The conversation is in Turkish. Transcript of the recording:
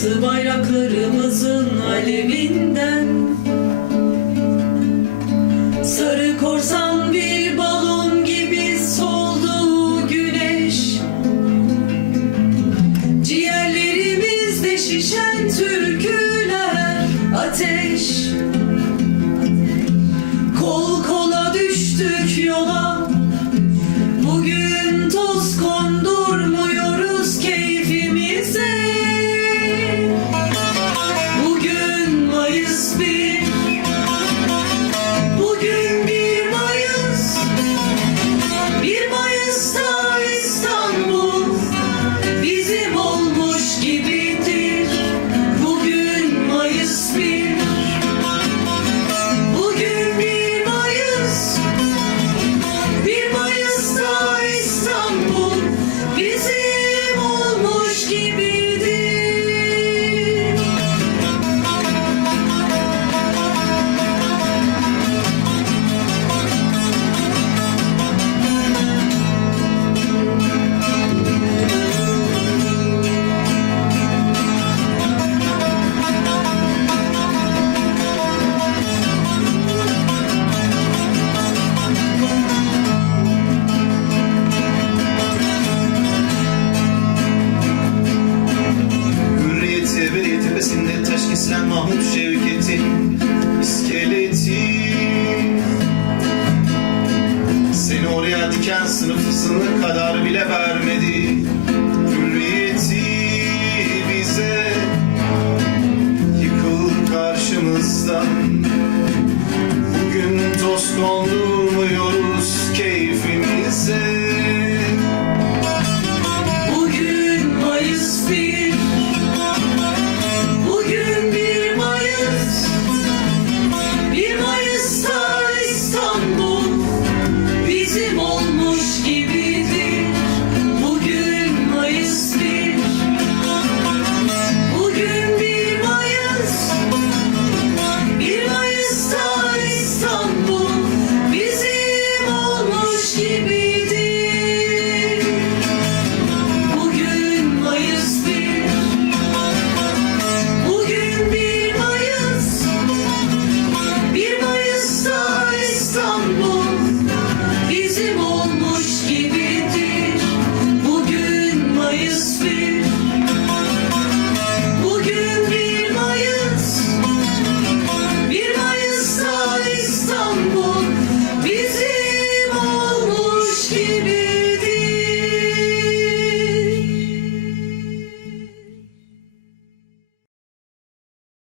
kırmızı bayraklarımızın alevinden. Sarı korsan bir balon gibi soldu güneş. Ciğerlerimizde şişen türküler ateş. Kol kola düştük yola kesilen Mahmut Şevket'in iskeleti. Seni oraya diken sınıf kadar bile vermedi